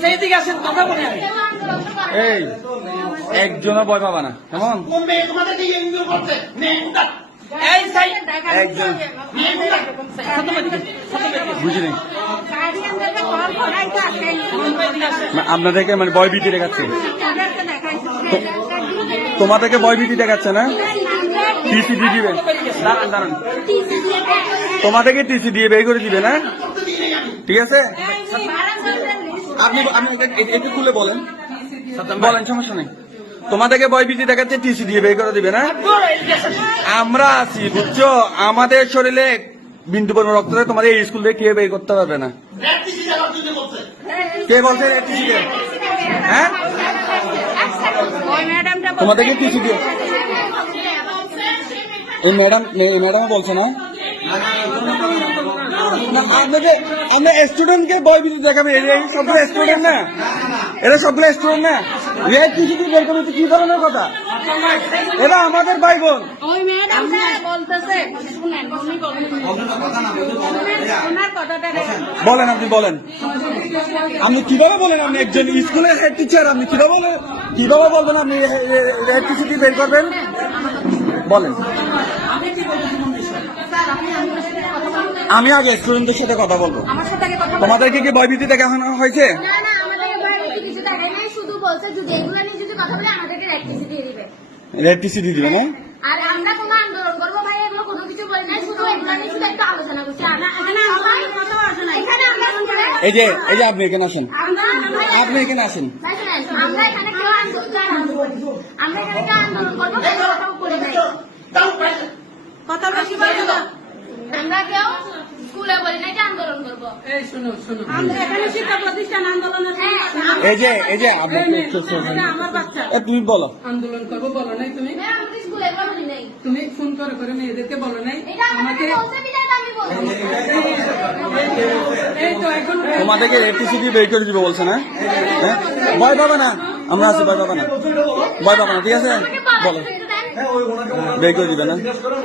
সেই দিকে আসেন কথা বলি এই একজনও ভয় পাবা না কেমন? মা- আপনাদেরকে মানে ভয় ভীতি দেখাচ্ছে। তোমাদেরকে ভয় ভীতি দেখাচ্ছে না? টিসি দিয়ে দিবে। দাঁড়ান দাঁড়ান। তোমাদেরকে টিসি দিয়ে বের করে দিবে না? ঠিক আছে? আপনি আপনি একটু খুলে বলেন। বলেন সমস্যা নেই। তোমাদেরকে ভয় ভীতি দেখাচ্ছে টিসি দিয়ে বের করে দিবে না? আমরা আছি বুঝছ? আমাদের শরীরে বিন্দু পরিমাণ রক্ত থাকে, তোমাদের এই স্কুল থেকে কেউ বের করতে পারবে না। কে বলছে? হ্যাঁ? তোমাদেরকে টিসি দিয়ে এই ম্যাডাম এই ম্যাডাম বলছে না? না আপনাকে আমরা স্টুডেন্টকে বই বিদ্যুৎ দেখাবেন এই সবগুলো স্টুডেন্ট না। এরা সবগুলো স্টুডেন্ট না। রেড দিয়ে বের করবে। কি ধরনের কথা? এরা আমাদের ভাই বোন। ওই ম্যাডামটা বলতেছে শুনেন উনি বলেন কথাটা বলেন আপনি বলেন। আপনি কীভাবে বলেন আপনি একজন স্কুলের হেড টিচার আপনি কীভাবে বলেন? কীভাবে বলবেন আপনি হেড টিচার বের করবেন? বলেন। আমি আগে স্টুডেন্টদের সাথে কথা বলব। তোমাদেরকে কি ভয়ভীতি দেখানো হয়েছে? না না দিয়ে দিবে। না? আর আমরা কোনো আন্দোলন করব ভাই এগুলো কোনো কিছু বলি নাই শুধু এগুলো নিয়ে শুধু একটু আলোচনা করছি আর না- এখানে আমরা এখানে আমরা এই যে এই যে আপনি এখানে আসেন। আপনি এখানে আসেন। আমরা এখানে কেউ আন্দোলন আমরা এখানে কেউ আন্দোলন করব কোনো কথাও করি নাই দাও পয়সা কথা বেশি বলব না আমরা কেউ স্কুলে বলি নাই যে আন্দোলন করব আমরা এখানে শিক্ষা প্রতিষ্ঠান আন্দোলনের হ্যাঁ এই যে এই যে আমার বাচ্চা। তুমি বলো। আন্দোলন করব বলো নাই তুমি? স্কুলে বলি নাই। তুমি ফোন করে করে মেয়েদেরকে বলো নাই? আমাকে তোমাদেরকে দিয়ে বের করে দিবে বলছে না? হ্যাঁ? ভয় পাবে না? আমরা আছি, ভয় পাবে না। ভয় পাবে না, ঠিক আছে? বলো। বের করে দিবে না?